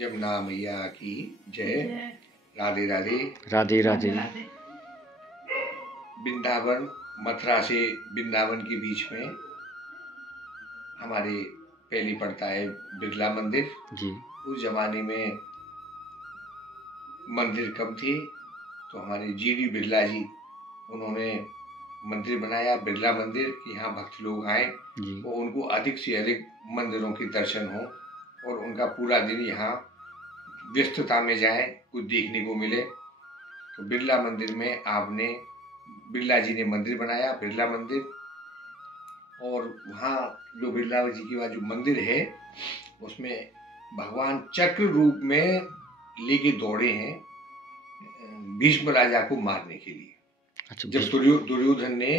जमुना मैया की जय। राधे राधे। राधे राधे। वृंदावन, मथुरा से वृंदावन के बीच में हमारे पहले पड़ता है बिरला मंदिर जी। उस जमाने में मंदिर कम थे तो हमारे जीडी बिरला जी उन्होंने मंदिर बनाया, बिरला मंदिर, कि यहाँ भक्त लोग आए और उनको अधिक से अधिक मंदिरों के दर्शन हो और उनका पूरा दिन यहाँ व्यस्तता में जाए, कुछ देखने को मिले। तो बिरला मंदिर में आपने बिरला जी ने मंदिर बनाया, बिरला मंदिर। और वहाँ जो बिरला जी की वहाँ जो मंदिर है उसमें भगवान चक्र रूप में लेके दौड़े हैं भीष्म राजा को मारने के लिए। अच्छा, जब दुर्योधन ने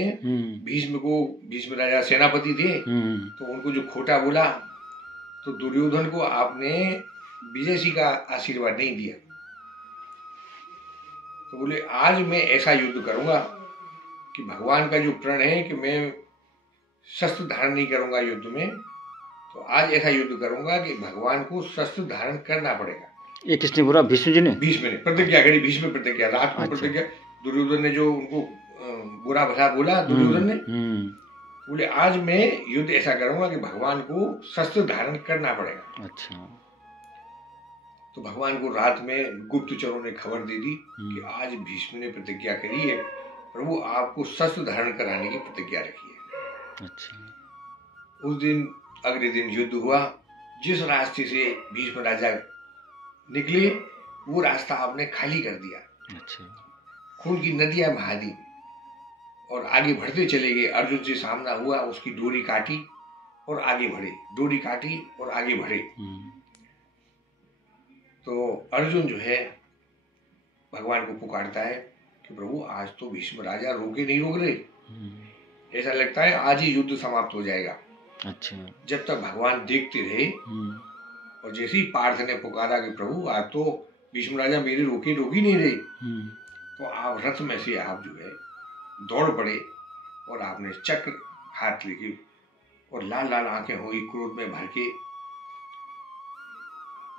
भीष्म राजा सेनापति थे तो उनको जो खोटा बोला तो दुर्योधन को आपने विजय सिंह का आशीर्वाद नहीं दिया। तो बोले आज मैं ऐसा युद्ध करूंगा कि भगवान का जो प्रण है कि मैं शस्त्र धारण नहीं करूंगा युद्ध में, तो आज ऐसा युद्ध करूंगा कि भगवान को शस्त्र धारण करना पड़ेगा। ये किसने बोला? भीष्म जी ने? भीष्म ने प्रतिज्ञा करी, भीष्म प्रतिज्ञा, रात को प्रतिज्ञा। दुर्योधन ने जो उनको बुरा भला बोला, दुर्योधन ने बोले आज मैं युद्ध ऐसा करूंगा कि भगवान को शस्त्र धारण करना पड़ेगा। अच्छा। तो भगवान को रात में गुप्तचरों ने खबर दे दी कि आज भीष्म ने प्रतिज्ञा करी है, प्रभु आपको शस्त्र धारण कराने की प्रतिज्ञा रखी है। अच्छा। उस दिन अगले दिन युद्ध हुआ। जिस रास्ते से भीष्म राजा निकले वो रास्ता आपने खाली कर दिया। अच्छा। खून की नदियां बहा दी और आगे बढ़ते चले गए। अर्जुन से सामना हुआ, उसकी डोरी काटी और आगे बढ़े, डोरी काटी और आगे बढ़े। तो अर्जुन जो है भगवान को पुकारता है कि प्रभु आज तो भीष्म राजा रोके नहीं रोक रहे, ऐसा लगता है आज ही युद्ध समाप्त हो जाएगा। अच्छा। जब तक भगवान देखते रहे और जैसे ही पार्थ ने पुकारा कि प्रभु आज तो भीष्म राजा मेरे रोक ही नहीं रहे, तो आप रथ में से आप जो है दौड़ पड़े और आपने चक्र हाथ लेके और लाल लाल आंखें हुई क्रोध में भर के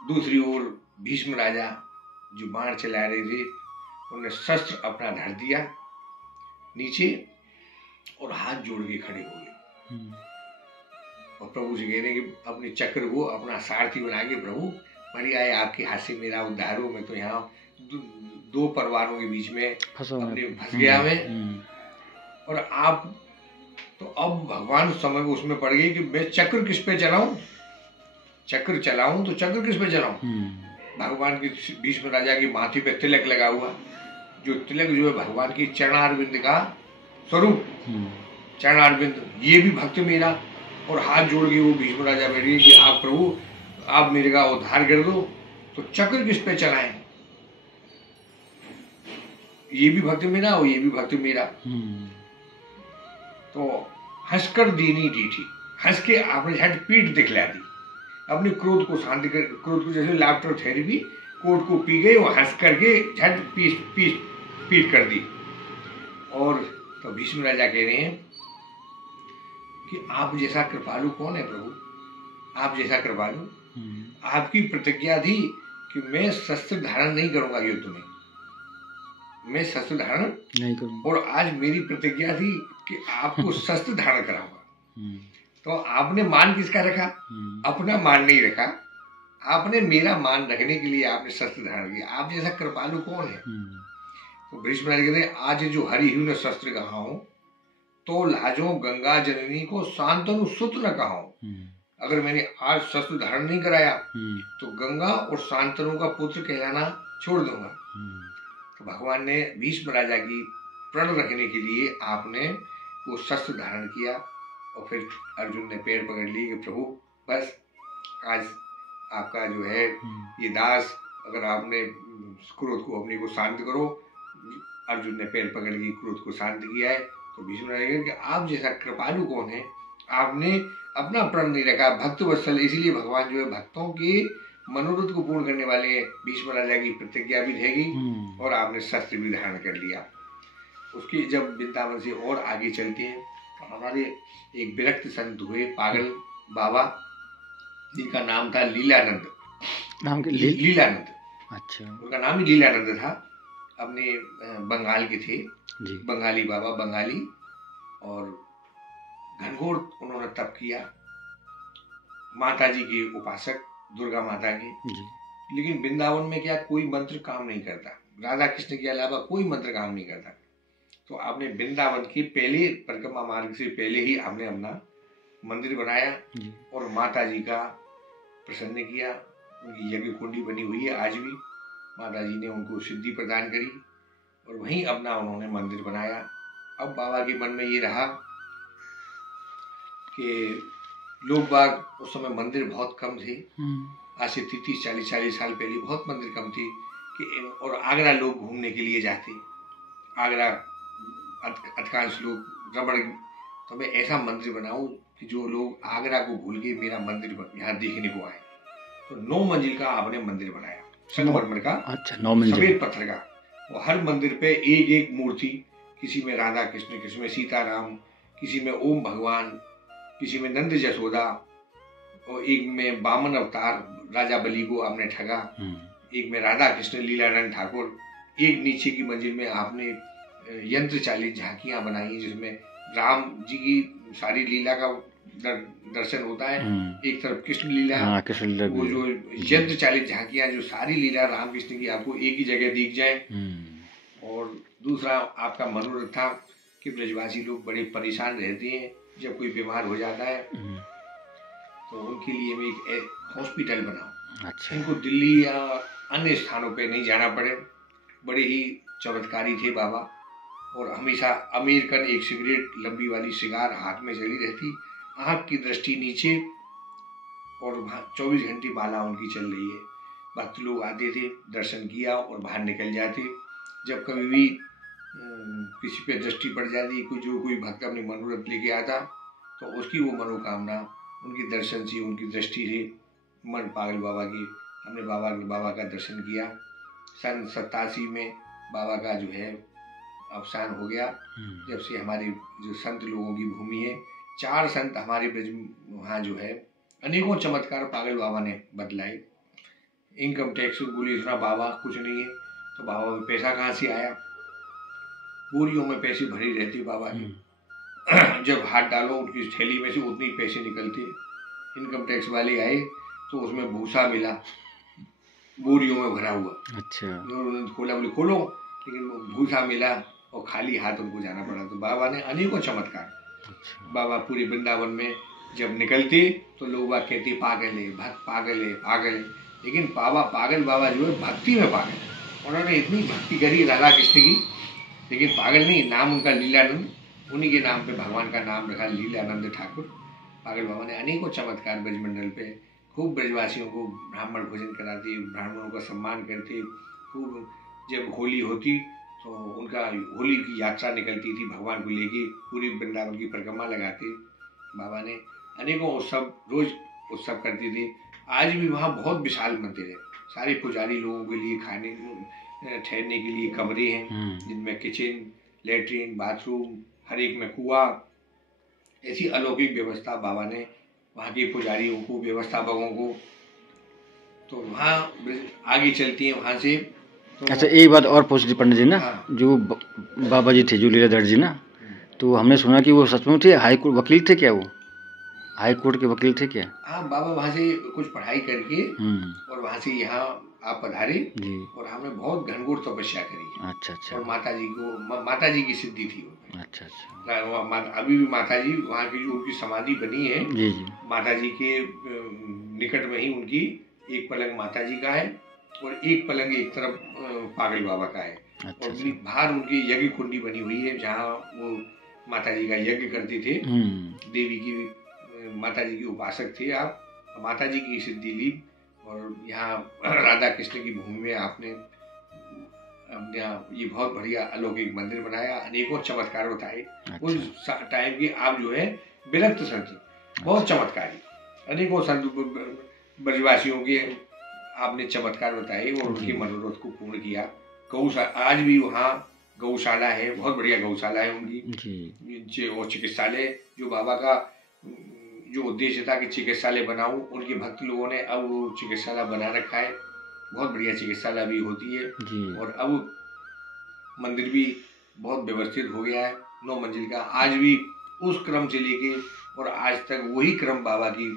दूसरी ओर भीष्म राजा जो बाण चला रहे थे उन्होंने शस्त्र अपना धर दिया नीचे और हाथ जोड़ के खड़े हो गए और प्रभु से कह रहे कि अपने चक्र को अपना सारथी बना के प्रभु बढ़िया है आपके हाथ से मेरा उद्धार हो, मैं तो यहाँ दो परिवारों के बीच में अपने फंस गया मैं। और आप तो अब भगवान समय उसमें पड़ गई कि मैं चक्र किस पे चलाऊं, चक्र चलाऊं तो चक्र किस पे चलाऊं। भगवान की भीष्म राजा की माथे पे तिलक लगा हुआ, जो तिलक जो है भगवान की चरणारविंद का स्वरूप, चरणारविंद, ये भी भक्त मेरा। और हाथ जोड़ के वो भीष्म राजा बैठे कि आप प्रभु आप मेरे का उद्धार कर दो, तो चक्र किस पे चलाएं, ये भी भक्त मेरा और ये भी भक्त मेरा। तो हंसकर दीनी डीठी, हंस के आपने झट पीठ दिखला दी, अपने क्रोध को शांत कर, क्रोध को जैसे लाफ्टर थेरेपी, कोट को पी गए और हंस करके झट पीठ कर दी। और तो भीष्म राजा कह रहे हैं कि आप जैसा कृपालु कौन है प्रभु, आप जैसा कृपालु। आपकी प्रतिज्ञा थी कि मैं शस्त्र धारण नहीं करूंगा युद्ध में, मैं शस्त्र धारण नहीं करूंगा, और आज मेरी प्रतिज्ञा थी कि आपको शस्त्र धारण कराऊंगा। तो आपने मान किसका रखा? अपना मान नहीं रखा, आपने मेरा मान रखने के लिए आपने शस्त्र धारण किया। आप जैसा कृपालु कौन है? तो भीष्म राजा कहते हैं आज जो हरि हूं न शस्त्र कहा हूं, तो लाजो गंगा जननी को शांतनु सुत न कहा हूं। अगर मैंने आज शस्त्र धारण नहीं कराया तो गंगा और शांतनु का पुत्र कहलाना छोड़ दूंगा। तो भगवान ने भीष्म राजा की प्रण रखने के लिए आपने वो शस्त्र धारण किया और फिर अर्जुन ने पैर पकड़ लिए कि प्रभु बस आज आपका जो है ये दास, अगर आपने क्रोध को अपने को शांत करो। अर्जुन ने पैर पकड़ के क्रोध को शांत किया है। तो भीष्म राजा कि आप जैसा कृपालु कौन है, आपने अपना प्रण नहीं रखा, भक्त वत्सल। इसीलिए भगवान जो है भक्तों के मनोरथ को पूर्ण करने वाले हैं। भीष्म राजा की प्रतिज्ञा भी रहेगी और आपने शस्त्र भी धारण कर लिया। उसकी जब वृंदावन से और आगे चलते हैं तो हमारे एक विरक्त संत हुए पागल बाबा, जिनका नाम था लीलानंद। नाम के लीलानंद। अच्छा उनका नाम ही लीलानंद था। अपने बंगाल के थे जी। बंगाली बाबा, बंगाली, और घनघोर उन्होंने तप किया, माता जी के उपासक, दुर्गा माता के। जी। लेकिन वृंदावन में क्या कोई मंत्र काम नहीं करता, राधा कृष्ण के अलावा कोई मंत्र काम नहीं करता। तो आपने वृंदावन के पहले परिक्रमा मार्ग से पहले ही आपने अपना मंदिर बनाया जी। और माता जी का प्रसन्न किया। उनकी यज्ञ कुंडी बनी हुई है आज भी, माता जी ने उनको सिद्धि प्रदान करी और वहीं अपना उन्होंने मंदिर बनाया। अब बाबा के मन में ये रहा कि लोग बाग उस समय मंदिर बहुत कम थे, आज से 30-40 साल पहले बहुत मंदिर कम थे कि, और आगरा लोग घूमने के लिए जाते, आगरा अधिकांश लोग रमण। तो मैं ऐसा मंदिर बनाऊं कि जो लोग आगरा को भूल के मेरा मंदिर यहाँ देखने को आए। तो 9 मंजिल का आपने मंदिर बनाया, संगमरमर का। अच्छा, 9 मंजिल, सफेद पत्थर का। और हर मंदिर पे एक एक मूर्ति, किसी में राधा कृष्ण, किसी में सीताराम, किसी में ओम भगवान, किसी में नंद जसोदा, और एक में वामन अवतार राजा बलि को आपने ठगा, एक में राधा कृष्ण लीलानंद ठाकुर। एक नीचे की मंजिल में आपने यंत्र चालित झांकियां बनाई जिसमें राम जी की सारी लीला का दर्शन होता है। एक तरफ कृष्ण लीला, वो जो यंत्र चालित झांकियां, जो सारी लीला राम कृष्ण की आपको एक ही जगह दिख जाए। और दूसरा आपका मनोरथ था कि ब्रजवासी लोग बड़े परेशान रहते हैं, जब कोई बीमार हो जाता है तो उनके लिए मैं एक हॉस्पिटल बनाऊं। अच्छा। इनको दिल्ली या अन्य स्थानों पे नहीं जाना पड़े। बड़े ही चमत्कारी थे बाबा, और हमेशा अमेरिकन एक सिगरेट लंबी वाली सिगार हाथ में चली रहती, आँख की दृष्टि नीचे, और 24 घंटे माला उनकी चल रही है। भक्त लोग आते थे, दर्शन किया और बाहर निकल जाते। जब कभी भी किसी पे दृष्टि पड़ जाती, कोई भक्त अपने मनोरथ लेके आता, तो उसकी वो मनोकामना उनके दर्शन से, उनकी दृष्टि से मन पागल बाबा की। हमने बाबा का दर्शन किया। सन 87 में बाबा का जो है अवसान हो गया। जब से हमारे जो संत लोगों की भूमि है, 4 संत हमारे ब्रज वहाँ जो है अनेकों चमत्कार पागल बाबा ने बतलाए। इनकम टैक्स बोली इतना बाबा कुछ नहीं है, तो बाबा में पैसा कहाँ से आया? बोरियों में पैसे भरी रहती बाबा की। जब हाथ डालो उनकी थैली में से उतने ही पैसे निकलते। इनकम टैक्स वाले आए तो उसमें भूसा मिला, बोरियों में भरा हुआ। अच्छा। उन्होंने खोला, बोले खोलो, लेकिन भूसा मिला और खाली हाथ उनको जाना पड़ा। तो बाबा ने अनेकों चमत्कार। अच्छा। बाबा पूरे वृंदावन में जब निकलते तो लोग बाग कहते पागल है, भक्त पागल है, पागल है। लेकिन पागल बाबा जो है भक्ति में पागल। उन्होंने इतनी भक्ति करी राधा कृष्ण की, लेकिन पागल नहीं। नाम उनका लीलानंद, उन्हीं के नाम पे भगवान का नाम रखा लीलानंद ठाकुर। पागल बाबा ने अनेकों चमत्कार ब्रजमंडल पे, खूब ब्रजवासियों को ब्राह्मण भोजन कराते, ब्राह्मणों का सम्मान करते। खूब जब होली होती तो उनका होली की यात्रा निकलती थी, भगवान को लेके पूरी वृंदावन की परिक्रमा लगाते। बाबा ने अनेकों उत्सव, रोज उत्सव करते थे। आज भी वहाँ बहुत विशाल मंदिर है। सारे पुजारी लोगों के लिए खाने ठहरने के लिए कमरे हैं, जिनमें किचन, लेटरिन, बाथरूम, हर एक में कुआं। ऐसी अलौकिक व्यवस्था बाबा ने वहाँ के पुजारियों को, व्यवस्थापकों को। तो वहाँ आगे चलती है वहाँ से। तो अच्छा, एक बात और पूछ ली पंडित जी ना। हाँ। जो बाबा जी थे, जो लीलाधर जी ना, तो हमने सुना कि वो सचमुच थे हाई कोर्ट वकील थे क्या? वो हाई कोर्ट के वकील थे क्या? हाँ, बाबा वहाँ से कुछ पढ़ाई करके और वहाँ से यहाँ आप पधारे जी। और हमने बहुत घनघोर तपस्या करी। अच्छा अच्छा। और माता जी की सिद्धि थी। अच्छा अच्छा। अभी भी माता जी वहाँ की जो उनकी समाधि बनी है, जी जी, माता जी के निकट में ही उनकी एक पलंग माता जी का है और एक पलंग एक तरफ पागल बाबा का है। अच्छा, और बाहर उनकी यज्ञ कुंडी बनी हुई है, जहाँ वो माता जी का यज्ञ करते थे। देवी की, माता जी की उपासक थे आप। माता जी की सिद्धि ली और यहाँ राधा कृष्ण की भूमि में आपने ये बहुत बढ़िया अलौकिक मंदिर बनाया, अनेकों चमत्कार बताए। अच्छा। उस टाइम के आप जो है विरक्त संत, बहुत चमत्कारी, अनेकों संत ब्रजवासियों के आपने चमत्कार बताए और उनके मनोरथ को पूर्ण किया। गौशाला आज भी वहाँ गौशाला है, बहुत बढ़िया गौशाला है उनकी। और चिकित्सालय जो बाबा का जो उद्देश्य था कि चिकित्सालय बनाऊं, उनके भक्त लोगों ने अब वो चिकित्सालय बना रखा है। बहुत बढ़िया चिकित्सालय भी होती है जी। और अब मंदिर भी बहुत व्यवस्थित हो गया है, 9 मंजिल का। आज भी उस क्रम से लेके और आज तक वही क्रम बाबा की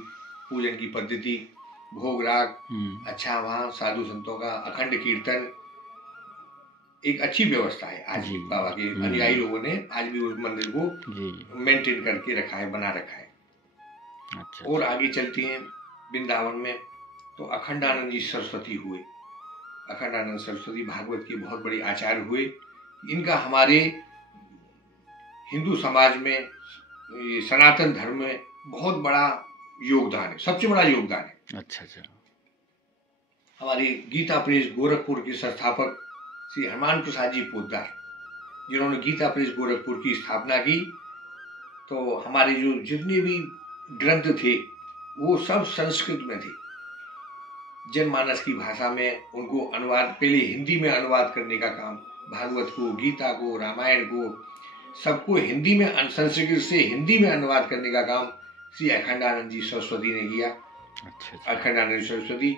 पूजन की पद्धति, भोग राग, अच्छा वहाँ साधु संतों का अखंड कीर्तन, एक अच्छी व्यवस्था है आज भी। बाबा के अनुयायी लोगों ने आज भी उस मंदिर को मेंटेन करके रखा है, बना रखा है। अच्छा। और आगे चलते हैं वृंदावन में, तो अखंडानंद जी सरस्वती हुए। अखंडानंद सरस्वती भागवत के बहुत बड़े आचार्य हुए। इनका हमारे हिंदू समाज में, ये सनातन धर्म में बहुत बड़ा योगदान है, सबसे बड़ा योगदान है। अच्छा। हमारे गीता प्रेस गोरखपुर के संस्थापक श्री हनुमान प्रसाद जी पोद्दार, जिन्होंने गीता प्रेस गोरखपुर की स्थापना की, तो हमारे जो जितने भी ग्रंथ थे वो सब संस्कृत में थे। जनमानस की भाषा में उनको अनुवाद, पहले हिंदी में अनुवाद करने का काम, भागवत को, गीता को, रामायण को, सबको हिंदी में, संस्कृत से हिंदी में अनुवाद करने का काम श्री अखंडानंद जी सरस्वती ने किया। अच्छा। अखंडानंद सरस्वती।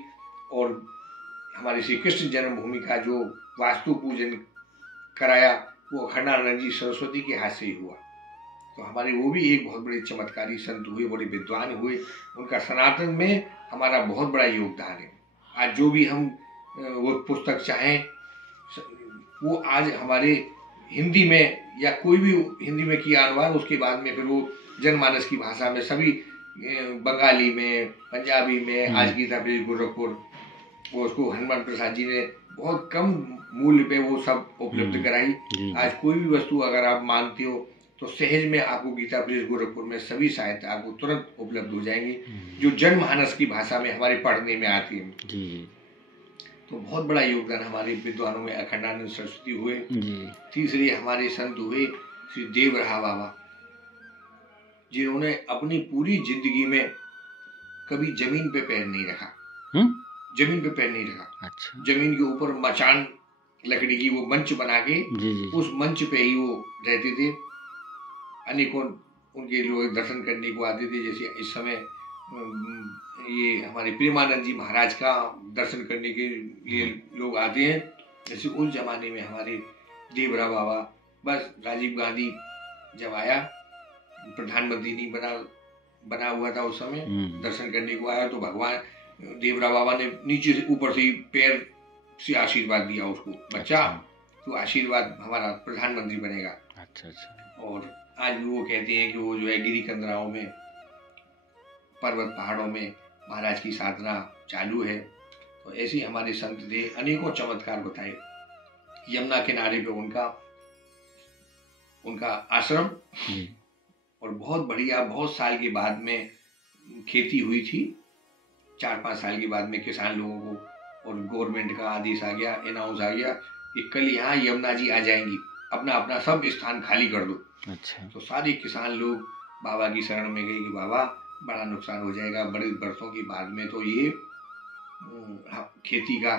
और हमारे श्री कृष्ण जन्मभूमि का जो वास्तु पूजन कराया वो अखंडानंद जी सरस्वती के हाथ से ही हुआ। तो हमारे वो भी एक बहुत बड़े चमत्कारी संत हुए, बड़े विद्वान हुए। उनका सनातन में हमारा बहुत बड़ा योगदान है। आज जो भी हम वो पुस्तक चाहें वो आज हमारे हिंदी में या कोई भी हिंदी में किया अनुवाद, उसके बाद में फिर वो जनमानस की भाषा में सभी, बंगाली में, पंजाबी में, आज गीता प्रेस गोरखपुर, वो उसको हनुमान प्रसाद जी ने बहुत कम मूल्य पे वो सब उपलब्ध कराई। आज कोई भी वस्तु अगर आप मांगते हो तो सहज में आपको गीता प्रेस गोरखपुर में सभी सहायता आपको तुरंत उपलब्ध हो जाएंगी, जो जनमानस की भाषा में हमारे पढ़ने में आती है। तो बहुत बड़ा योगदान हमारे विद्वानों में अखंडानंद सरस्वती हुए। तीसरे हमारे संत हुए श्री देवराहा बाबा, जिन्होंने अपनी पूरी जिंदगी में कभी जमीन पे पैर नहीं रखा। जमीन पे पैर नहीं रखा। अच्छा। जमीन के ऊपर मचान लकड़ी की वो मंच बना के उस मंच पे ही वो रहते थे। अनेकों उनके लोग दर्शन करने को आते थे। जैसे इस समय ये हमारे प्रेमानंद जी महाराज का दर्शन करने के लिए लोग आते हैं, जैसे उस जमाने में हमारे देवरा बाबा, बस राजीव गांधी जब आया, प्रधानमंत्री नहीं बना हुआ था उस समय, दर्शन करने को आया तो भगवान देवरा बाबा ने नीचे से ऊपर से ही पैर से आशीर्वाद दिया उसको, बच्चा तो आशीर्वाद हमारा प्रधानमंत्री बनेगा। अच्छा। और आज भी वो कहते हैं कि वो जो है गिरी कंदराओं में, पर्वत पहाड़ों में महाराज की साधना चालू है। तो ऐसे हमारे संत थे, अनेकों चमत्कार बताए। यमुना किनारे पे उनका आश्रम, और बहुत बढ़िया, बहुत साल के बाद में खेती हुई थी। 4-5 साल के बाद में किसान लोगों को और गवर्नमेंट का आदेश आ गया, अनाउंस आ गया कि कल यहाँ यमुना जी आ जाएंगी, अपना अपना सब स्थान खाली कर दो। अच्छा। तो सारे किसान लोग बाबा की शरण में गए कि बाबा बड़ा नुकसान हो जाएगा, बड़े बरसों के बाद में तो ये खेती का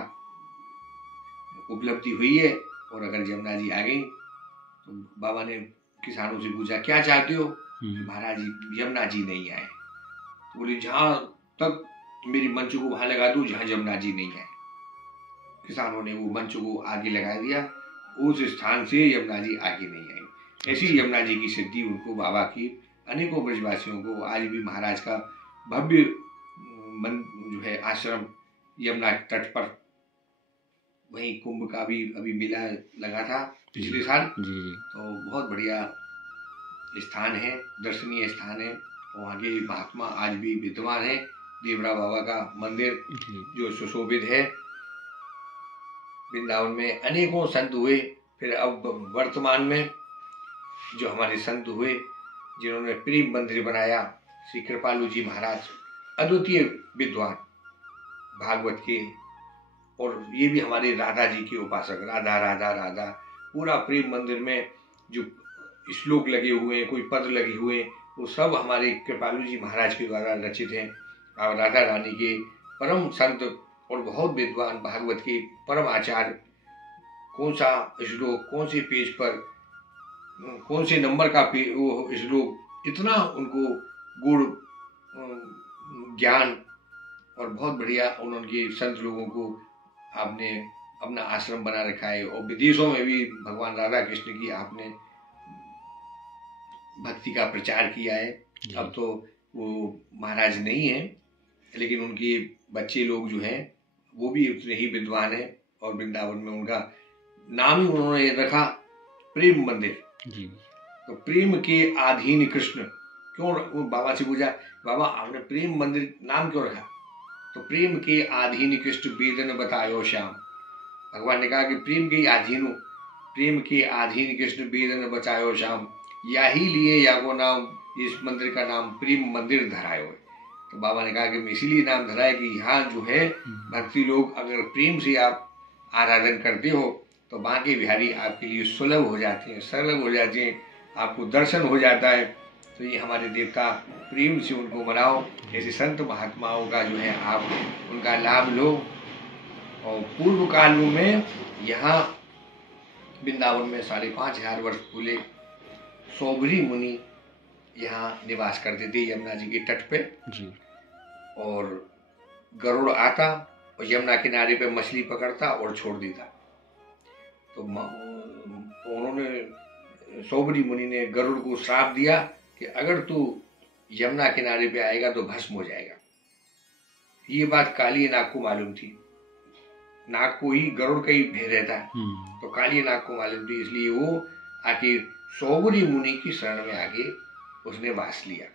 उपलब्धि हुई है, और अगर यमुना जी आ गई तो बाबा ने किसानों से पूछा क्या चाहते हो? महाराज यमुना जी नहीं आए। तो बोले जहाँ तक मेरी मंच को वहां लगा दूं जहाँ यमुना जी नहीं आए। किसानों ने वो मंच को आगे लगा दिया, उस स्थान से यमुना जी आगे नहीं आई। ऐसी यमुना जी की सिद्धि उनको, बाबा की, अनेकों ब्रजवासियों को आज भी महाराज का भव्य जो है आश्रम यमुना तट पर, वहीं कुंभ का भी अभी मेला लगा था पिछले साल, तो बहुत बढ़िया स्थान है, दर्शनीय स्थान है। वहाँ के महात्मा आज भी विद्यमान है। देवरा बाबा का मंदिर जो सुशोभित है। वृंदावन में अनेकों संत हुए। फिर अब वर्तमान में जो हमारे संत हुए जिन्होंने प्रेम मंदिर बनाया, श्री कृपालु जी महाराज, अद्वितीय विद्वान भागवत के, और ये भी हमारे राधा जी के उपासक, राधा राधा राधा, पूरा प्रेम मंदिर में जो श्लोक लगे हुए हैं, कोई पद लगे हुए हैं, वो सब हमारे कृपालु जी महाराज के द्वारा रचित हैं। और राधा रानी के परम संत और बहुत विद्वान भागवत के परम आचार्य, कौन सा श्लोक, कौन से पेज पर, कौन से नंबर का वो श्लोक, इतना उनको गुण ज्ञान और बहुत बढ़िया उन्होंने संत लोगों को आपने अपना आश्रम बना रखा है। और विदेशों में भी भगवान राधा कृष्ण की आपने भक्ति का प्रचार किया है। अब तो वो महाराज नहीं है, लेकिन उनके बच्चे लोग जो हैं वो भी उतने ही विद्वान हैं। और वृंदावन में उनका नाम ही उन्होंने रखा प्रेम मंदिर जी। तो प्रेम के अधीन कृष्ण क्यों, वो बाबा से पूछा, बाबा आपने प्रेम मंदिर नाम क्यों रखा? तो प्रेम के अधीन कृष्ण वेदन बतायो श्याम। भगवान ने कहा कि प्रेम के अधीन हो, प्रेम के अधीन कृष्ण वेदन बचायो श्याम, या ही लिए या को नाम, इस मंदिर का नाम प्रेम मंदिर धरायो है। तो बाबा ने कहा कि मैं इसीलिए नाम धरा है कि यहाँ जो है भक्ति लोग अगर प्रेम से आप आराधन करते हो तो बांके बिहारी आपके लिए सुलभ हो जाते हैं, सरल हो जाते हैं, आपको दर्शन हो जाता है। तो ये हमारे देवता, प्रेम से उनको मनाओ। ऐसे संत महात्माओं का जो है आप उनका लाभ लो। और पूर्व काल में यहाँ वृंदावन में 5,500 वर्ष पहले सौभरी मुनि यहाँ निवास करते थे यमुना जी के तट पे जी। और गरुड़ आता और यमुना किनारे पे मछली पकड़ता और छोड़ देता। तो उन्होंने सौभरी मुनि ने गरुड़ को श्राप दिया कि अगर तू यमुना किनारे पे आएगा तो भस्म हो जाएगा। ये बात काली नाग को मालूम थी, नाग को ही गरुड़ का ही भय रहता है, तो काली नाग को मालूम थी, इसलिए वो आके सौभरी मुनि की शरण में आके उसने वास लिया।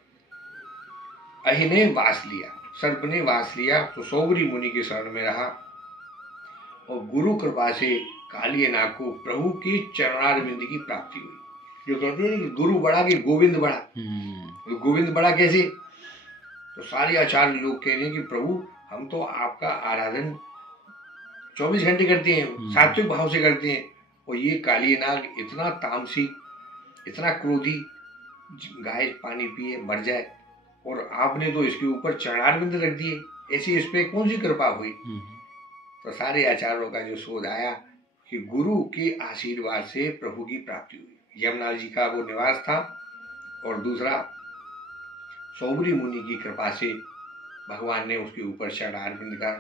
अहि ने वास लिया, सर्प ने वास लिया, तो सौभरी मुनि के शरण में रहा। और गुरु कृपा से काली नाग को प्रभु के चरणारविंद की प्राप्ति हुई। जो कहते हैं गुरु बड़ा कि गोविंद बड़ा, तो गोविंद बड़ा कैसे? तो सारे आचार्य लोग कह रहे हैं कि प्रभु हम तो आपका आराधन 24 घंटे करते हैं, सात्विक भाव से करते हैं, और ये काली नाग इतना तामसिक, इतना क्रोधी, गाय पानी पिए मर जाए, और आपने तो इसके ऊपर चरणारविंद रख दिए, ऐसी इस पे कौन सी कृपा हुई? तो सारे आचार्यों का जो शोध आया कि गुरु के आशीर्वाद से प्रभु की प्राप्ति हुई। यमुना जी का वो निवास था, और दूसरा सौभरी मुनि की कृपा से भगवान ने उसके ऊपर चरणारविंद का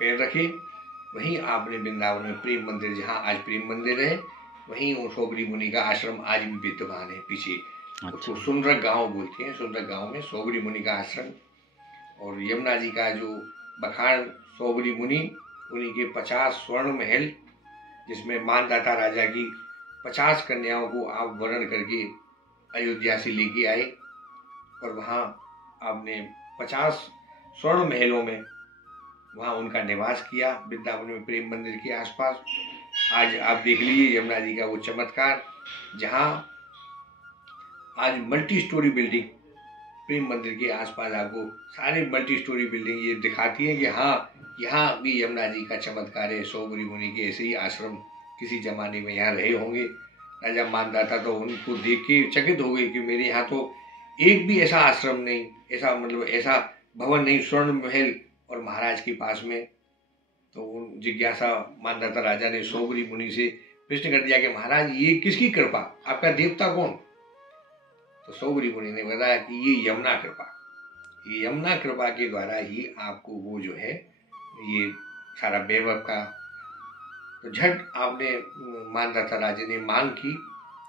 पैर रखे। वहीं आपने वृंदावन में प्रेम मंदिर, जहाँ आज प्रेम मंदिर है, वहीं वो सौभरी मुनि का आश्रम आज भी विद्यमान है पीछे। उसको सुंदरक गांव बोलते हैं, सुंदरक गांव में सौभरी मुनि का आश्रम। और यमुना जी का जो बखान सौभरी मुनि, उन्हीं के 50 स्वर्ण महल, जिसमें मानदाता राजा की 50 कन्याओं को आप वर्ण करके अयोध्या से लेके आए, और वहाँ आपने 50 स्वर्ण महलों में वहाँ उनका निवास किया वृंदावन में प्रेम मंदिर के आसपास। आज आप देख लीजिए यमुना जी का वो चमत्कार, जहाँ आज मल्टी स्टोरी बिल्डिंग प्रेम मंदिर के आसपास आपको सारे मल्टी स्टोरी बिल्डिंग ये दिखाती है कि हाँ, यहाँ भी यमुना जी का चमत्कार है। सौभरी मुनि के ऐसे ही आश्रम किसी जमाने में यहाँ रहे होंगे। राजा मानदाता तो उनको देख के चकित हो गए कि मेरे यहाँ तो एक भी ऐसा आश्रम नहीं, ऐसा मतलब ऐसा भवन नहीं, स्वर्ण महल और महाराज के पास में। तो जिज्ञासा मानदाता राजा ने सौभरी मुनि से प्रश्न कर दिया कि महाराज ये किसकी कृपा, आपका देवता कौन? तो सौभरी मुनि ने बताया कि ये यमुना कृपा, ये यमुना कृपा के द्वारा ही आपको वो जो है ये सारा वैभव का। तो झट आपने मानदाता राजा ने मांग की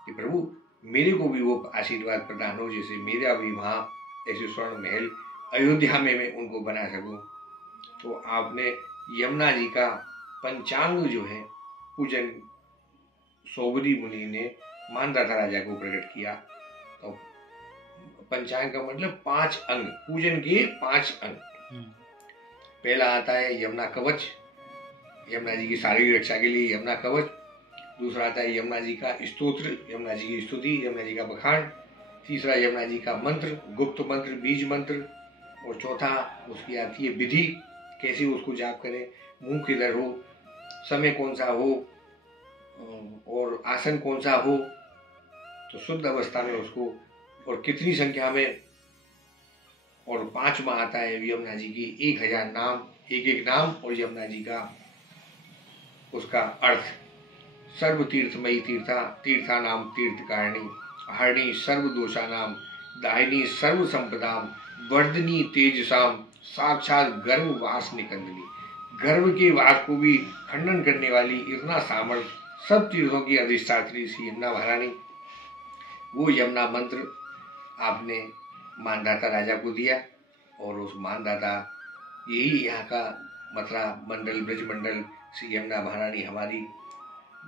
कि प्रभु मेरे को भी वो आशीर्वाद प्रदान हो, जैसे मेरा भी वहाँ ऐसे स्वर्ण महल अयोध्या में मैं उनको बना सकूं। तो आपने यमुना जी का पंचांग जो है पूजन सौभरी मुनि ने मानदाता राजा को प्रकट किया। तो पंचांग का मतलब 5 अंग, पूजन के 5 अंग। पहला आता है यमुना कवच, यमुना जी की शारीरिक रक्षा के लिए यमुना कवच। दूसरा आता है यमुना जी का स्तोत्र, यमुना जी की स्तुति, यमुना जी का बखान। तीसरा यमुना जी का मंत्र, गुप्त मंत्र, बीज मंत्र। और चौथा उसकी आती है विधि, कैसे उसको जाप करें, मुंह किधर हो, समय कौन सा हो, और आसन कौन सा हो, तो शुद्ध अवस्था में उसको, और कितनी संख्या में। और 5वां आता है यमुना जी की 1000 नाम, एक नाम, और यमुना जी का उसका अर्थ। सर्व तीर्थमयी तीर्था, तीर्था नाम तीर्थकारिणी, हरणी सर्व दोषा नाम, दाहिनी सर्व संपदाम, वर्धनी तेजसाम साक्षात गर्व वास निकंदनी, गर्व के वास को भी खंडन करने वाली इतना सामर्थ्य सब तीर्थों की अधिष्ठात्री श्री यमुना महारानी, वो यमुना मंत्र आपने मानदाता राजा को दिया और उस मानदाता यही यहाँ का मथुरा मंडल ब्रज मंडल श्री यमुना महारानी हमारी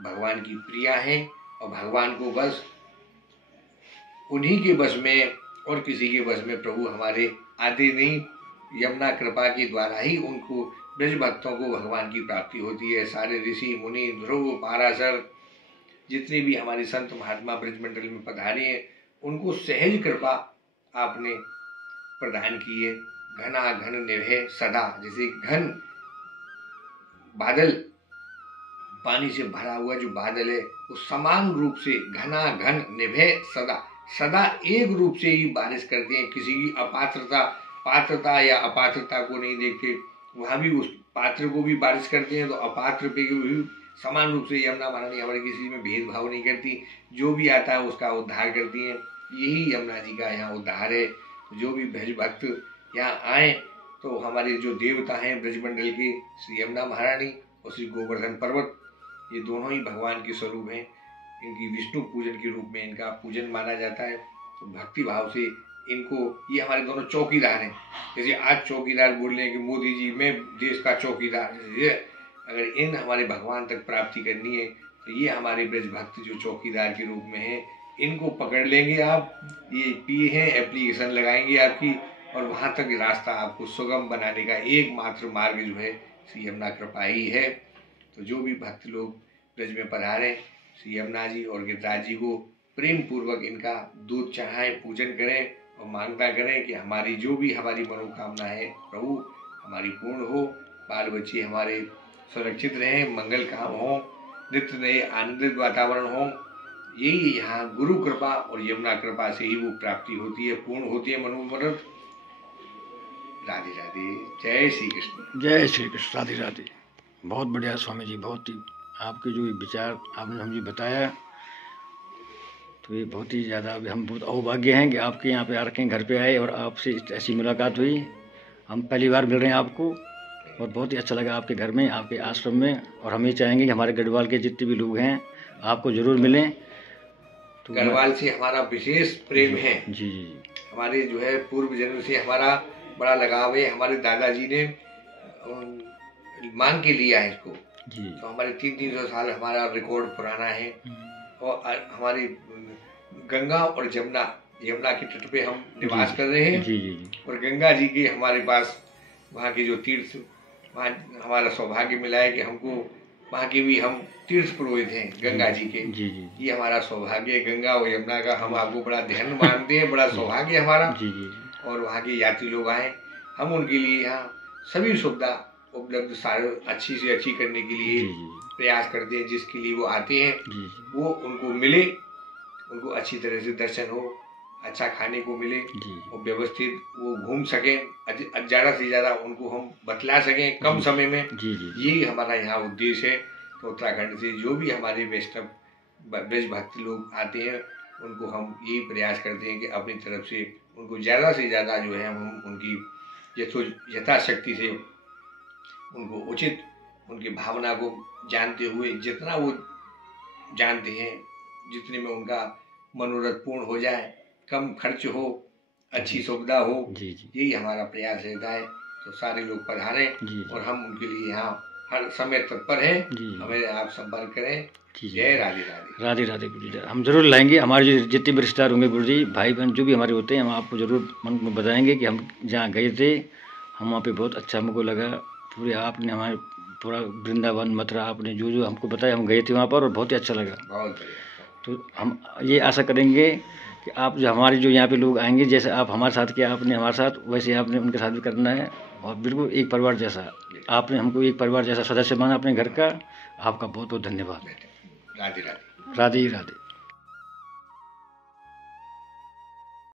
भगवान की प्रिया हैं और भगवान को बस उन्हीं के बस में और किसी के बस में प्रभु हमारे आते नहीं। यमुना कृपा के द्वारा ही उनको ब्रज भक्तों को भगवान की प्राप्ति होती है। सारे ऋषि मुनि ध्रुव पाराशर जितने भी हमारे संत महात्मा ब्रज मंडल में पधारे हैं उनको सहज कृपा आपने प्रदान की है। घना घन निभे सदा, जैसे घन बादल पानी से भरा हुआ जो बादल है वो समान रूप से घना घन निभे सदा, सदा एक रूप से ही बारिश करते हैं। किसी की अपात्रता पात्रता या अपात्रता को नहीं देखते, वहाँ भी उस पात्र को भी बारिश करते हैं तो अपात्र पे भी समान रूप से यमुना महारानी हमारे किसी में भेदभाव नहीं करती, जो भी आता है उसका उद्धार करती हैं। यही यमुना जी का यहाँ उद्धार है। जो भी ब्रज भक्त यहाँ आए तो हमारे जो देवता हैं ब्रजमंडल के श्री यमुना महारानी और श्री गोवर्धन पर्वत, ये दोनों ही भगवान के स्वरूप हैं। इनकी विष्णु पूजन के रूप में इनका पूजन माना जाता है। तो भक्ति भाव से इनको, ये हमारे दोनों चौकीदार हैं। जैसे आज चौकीदार बोल रहे हैं कि मोदी जी मैं देश का चौकीदार, जैसे अगर इन हमारे भगवान तक प्राप्ति करनी है तो ये हमारे ब्रज भक्त जो चौकीदार के रूप में हैं, इनको पकड़ लेंगे आप, ये पिए हैं एप्लीकेशन लगाएंगे आपकी और वहाँ तक रास्ता आपको सुगम बनाने का एकमात्र मार्ग जो है श्री यमुना कृपा ही है। तो जो भी भक्त लोग ब्रज में पधारें श्री यमुना जी और गिरिराज जी को प्रेम पूर्वक इनका दूध चढ़ाएं, पूजन करें और मांगता करें कि हमारी जो भी हमारी मनोकामना है प्रभु हमारी पूर्ण हो, बाल बच्चे हमारे सुरक्षित रहें, मंगल काम हो, नित्य नए आनंदित वातावरण हो। यही यहाँ गुरु कृपा और यमुना कृपा से ही वो प्राप्ति होती है, पूर्ण होती है मनोमनोरथ। राधे राधे, जय श्री कृष्ण। जय श्री कृष्ण। राधे राधे। बहुत बढ़िया स्वामी जी, बहुत ही आपके जो विचार आपने मुझे बताया तो ये बहुत ही ज़्यादा, हम बहुत अभाग्य हैं कि आपके यहाँ पे आ रखे घर पे आए और आपसे ऐसी मुलाकात हुई। हम पहली बार मिल रहे हैं आपको और बहुत ही अच्छा लगा आपके घर में, आपके आश्रम में। और हम ये चाहेंगे कि हमारे गढ़वाल के जितने भी लोग हैं आपको ज़रूर मिलें। तो गढ़वाल से हमारा विशेष प्रेम है। जी जी। हमारे जो है पूर्व जन्म से हमारा बड़ा लगाव है। हमारे दादाजी ने मांग के लिया है इसको जी। तो हमारे 300 साल हमारा रिकॉर्ड पुराना है। और हमारी गंगा और यमुना के तट पे हम निवास कर रहे हैं। जी जी। और गंगा जी के हमारे पास वहाँ के जो तीर्थ, वहाँ हमारा सौभाग्य मिला है कि हमको वहाँ के भी हम तीर्थ पुरोहित हैं गंगा जी के। जी जी। ये हमारा सौभाग्य है गंगा और यमुना का, हम आपको बड़ा ध्यान मानते हैं, बड़ा सौभाग्य हमारा। जी जी। और वहाँ के यात्री लोग आए, हम उनके लिए यहाँ सभी सुविधा उपलब्ध सारे अच्छी से अच्छी करने के लिए प्रयास करते हैं। जिसके लिए वो आते हैं वो उनको मिले, उनको अच्छी तरह से दर्शन हो, अच्छा खाने को मिले और व्यवस्थित वो घूम सकें, ज़्यादा से ज़्यादा उनको हम बतला सकें कम समय में। यही हमारा यहाँ उद्देश्य है। तो उत्तराखंड से जो भी हमारे वैष्णव ब्रज भक्त लोग आते हैं उनको हम यही प्रयास करते हैं कि अपनी तरफ से उनको ज़्यादा से ज़्यादा जो है हम उनकी यथाशक्ति से उनको उचित उनकी भावना को जानते हुए जितना वो जानते हैं, जितने में उनका मनोरथ पूर्ण हो जाए, कम खर्च हो, अच्छी सुविधा हो, यही हमारा प्रयास रहता है। तो सारे लोग पधारें और हम उनके लिए यहाँ हर समय तत्पर हैं। हमें आप संपर्क करें। जय राधे राधे। राधे राधे गुरु जी। हम जरूर लाएंगे, हमारे जो जितने भी रिश्तेदार होंगे गुरु जी, भाई बहन जो भी हमारे होते हैं, हम आपको जरूर मन में बताएंगे कि हम जहाँ गए थे, हम वहाँ पे बहुत अच्छा हमको लगा। पूरे आपने हमारे पूरा वृंदावन मथुरा आपने जो जो हमको बताया, हम गए थे वहाँ पर और बहुत ही अच्छा लगा। बहुत तो हम ये आशा करेंगे कि आप जो हमारे जो यहाँ पे लोग आएंगे, जैसे आप हमारे साथ किया आपने हमारे साथ, वैसे आपने उनके साथ भी करना है। और बिल्कुल एक परिवार जैसा आपने हमको एक परिवार जैसा सदस्य माना अपने घर का। आपका बहुत बहुत धन्यवाद। राधे राधे। राधे राधे।